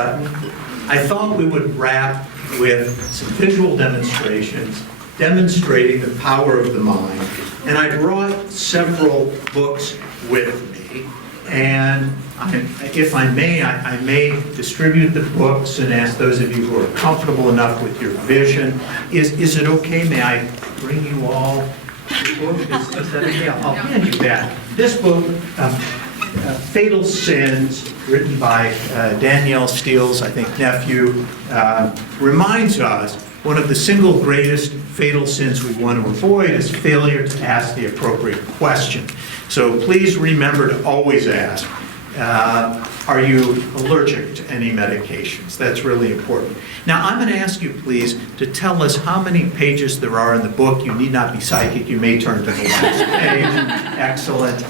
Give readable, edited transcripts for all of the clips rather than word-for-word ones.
button. I thought we would wrap with some visual demonstrations demonstrating the power of the mind. And I brought several books with me. And if I may distribute the books and ask those of you who are comfortable enough with your vision, is it okay? May I bring you all the book? Is that okay? I'll hand you that. This book, Fatal Sins, written by Danielle Steele's, I think, nephew, reminds us one of the single greatest fatal sins we want to avoid is failure to ask the appropriate question. So please remember to always ask, are you allergic to any medications? That's really important. Now, I'm going to ask you, please, to tell us how many pages there are in the book. You need not be psychic. You may turn to the last page. Excellent.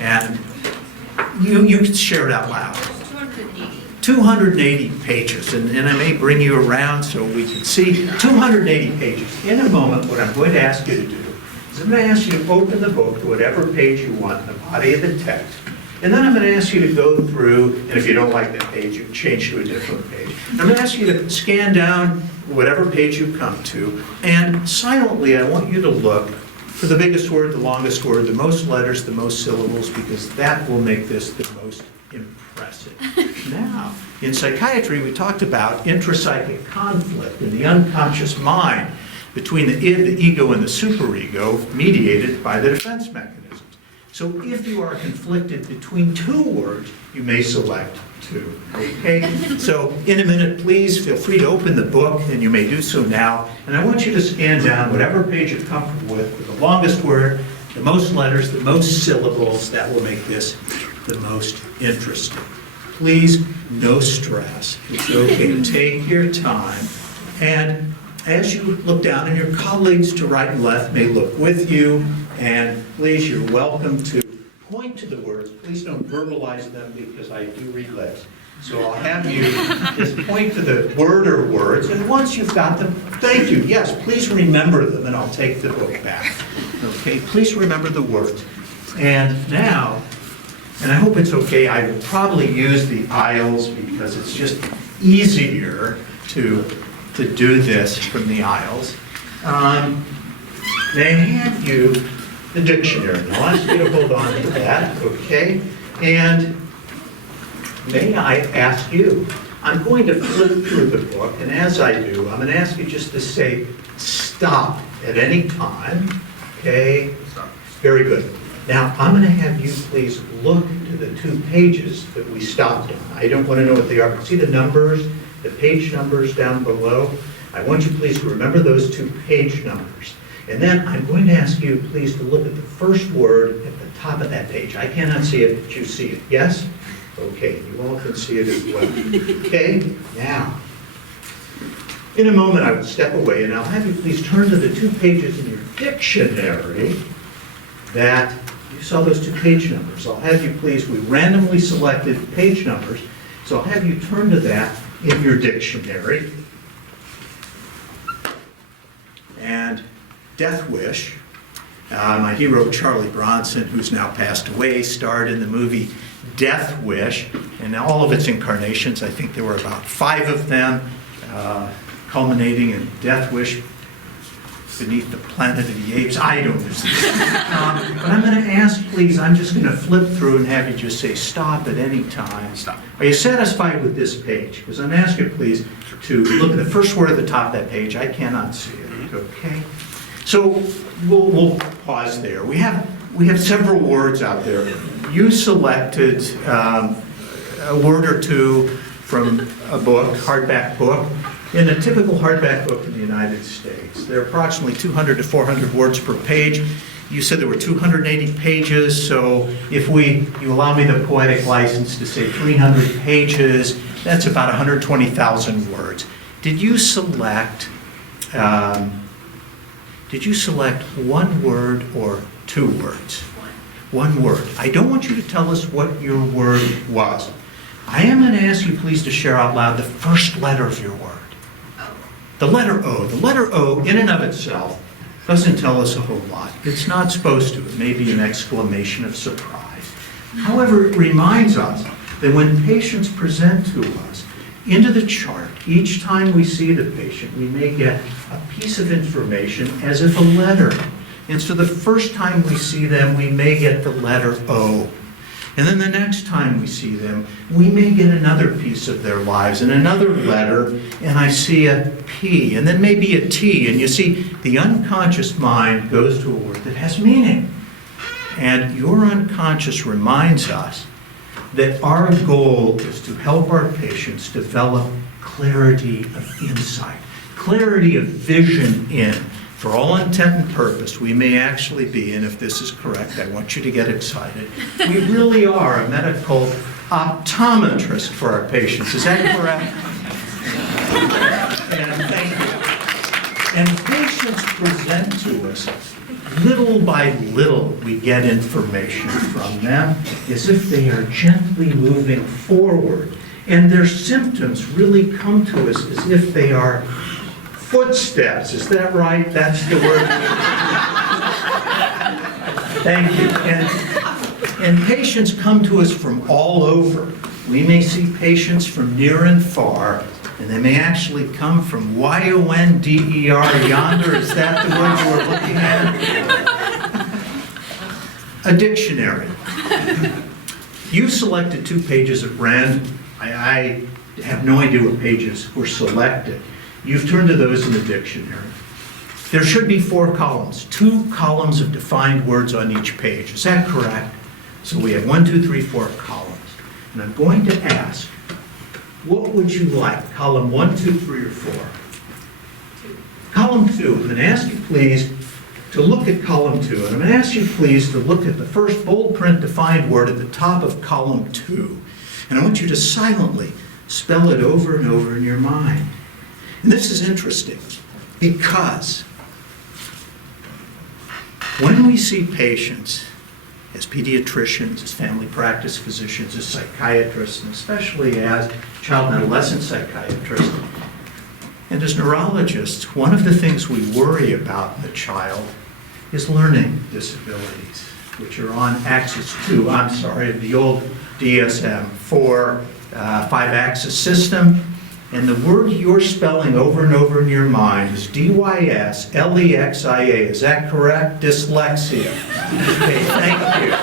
And you can share it out loud. 280 pages, and I may bring you around so we can see. 280 pages. In a moment, what I'm going to ask you to do is I'm going to ask you to open the book to whatever page you want in the body of the text. And then I'm going to ask you to go through, and if you don't like that page, you can change to a different page. I'm going to ask you to scan down whatever page you come to, and silently I want you to look for the biggest word, the longest word, the most letters, the most syllables, because that will make this the most impressive. Now, in psychiatry, we talked about intrapsychic conflict in the unconscious mind between the id, the ego, and the superego, mediated by the defense mechanisms. So if you are conflicted between two words, you may select two. Okay? So in a minute, please feel free to open the book, and you may do so now. And I want you to scan down whatever page you're comfortable with for the longest word, the most letters, the most syllables. That will make this the most interesting. Please, no stress. It's okay to take your time. And as you look down, and your colleagues to right and left may look with you, and please, you're welcome to point to the words. Please don't verbalize them because I do read lips. So I'll have you just point to the word or words, and once you've got them, thank you. Yes, please remember them, and I'll take the book back. Okay, please remember the words. And now, and I hope it's okay, I will probably use the aisles because it's just easier to do this from the aisles. May I hand you the dictionary? I'll ask you to hold on to that, okay? And may I ask you, I'm going to flip through the book, and as I do, I'm going to ask you just to say stop at any time, okay? Stop. Very good. Now, I'm going to have you please look to the two pages that we stopped on. I don't want to know what they are. See the numbers, the page numbers down below? I want you please to remember those two page numbers. And then I'm going to ask you please to look at the first word at the top of that page. I cannot see it, but you see it. Yes? Okay, you all can see it as well. Okay, now, in a moment I will step away and I'll have you please turn to the two pages in your dictionary that you saw those two page numbers. I'll have you please, we randomly selected page numbers, so I'll have you turn to that in your dictionary. And Death Wish, my hero Charlie Bronson, who's now passed away, starred in the movie Death Wish, and all of its incarnations. I think there were about 5 of them, culminating in Death Wish Beneath the Planet of the Apes. I don't know. But I'm going to ask, please, I'm just going to flip through and have you just say stop at any time. Stop. Are you satisfied with this page? Because I'm asking you, please, to look at the first word at the top of that page. I cannot see it, okay? So we'll pause there. We have several words out there. You selected a word or two from a book, hardback book. In a typical hardback book in the United States, there are approximately 200 to 400 words per page. You said there were 280 pages, so if you allow me the poetic license to say 300 pages, that's about 120,000 words. Did you select one word or 2 words? One word. I don't want you to tell us what your word was. I am going to ask you please to share out loud the first letter of your word. The letter O. The letter O, in and of itself, doesn't tell us a whole lot. It's not supposed to. It may be an exclamation of surprise. However, it reminds us that when patients present to us into the chart. Each time we see the patient, we may get a piece of information as if a letter. And so the first time we see them, we may get the letter O. And then the next time we see them, we may get another piece of their lives and another letter, and I see a P, and then maybe a T. And you see, the unconscious mind goes to a word that has meaning. And your unconscious reminds us that our goal is to help our patients develop clarity of insight, clarity of vision in. For all intent and purpose, we may actually be, and if this is correct, I want you to get excited, we really are a medical optometrist for our patients. Is that correct? And thank you. And patients present to us, little by little, we get information from them as if they are gently moving forward. And their symptoms really come to us as if they are footsteps. Is that right? That's the word. Thank you. And patients come to us from all over. We may see patients from near and far, and they may actually come from Y-O-N-D-E-R yonder. Is that the word you were looking at? A dictionary. You selected 2 pages at random. I have no idea what pages were selected. You've turned to those in the dictionary. There should be 4 columns, 2 columns of defined words on each page. Is that correct? So we have 1, 2, 3, 4 columns. And I'm going to ask, what would you like? Column 1, 2, 3, or 4? Column 2. I'm going to ask you, please, to look at column 2. And I'm going to ask you, please, to look at the first bold print defined word at the top of column 2. And I want you to silently spell it over and over in your mind. And this is interesting because when we see patients as pediatricians, as family practice physicians, as psychiatrists, and especially as child and adolescent psychiatrists, and as neurologists, one of the things we worry about in the child is learning disabilities, which are on axis 2, the old DSM-4 5-axis system. And the word you're spelling over and over in your mind is D-Y-S-L-E-X-I-A. Is that correct? Dyslexia. Okay, thank you.